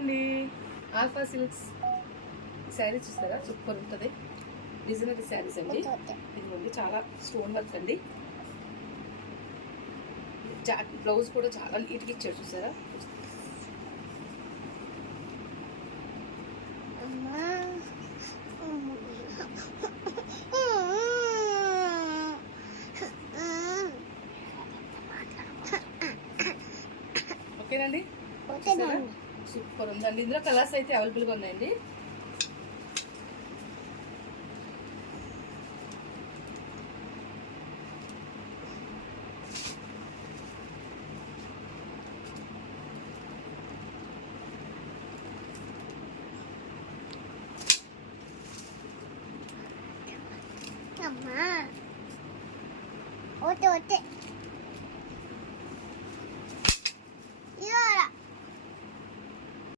అండి, alpha silks sari చూస్తారా, super ఉంటుంది. డిజైనర్ శారీస్ అండి. ఇదిగోండి, చాలా స్టోన్ వర్క్ అండి. బ్లౌజ్ కూడా చాలా నీట్గా ఇచ్చారు చూసారా. ఓకేనండి, సూపర్ ఉందండి. ఇందులో కలర్స్ అయితే అవైలబుల్గా ఉన్నాయండి. అమ్మా ఓకే ఓకే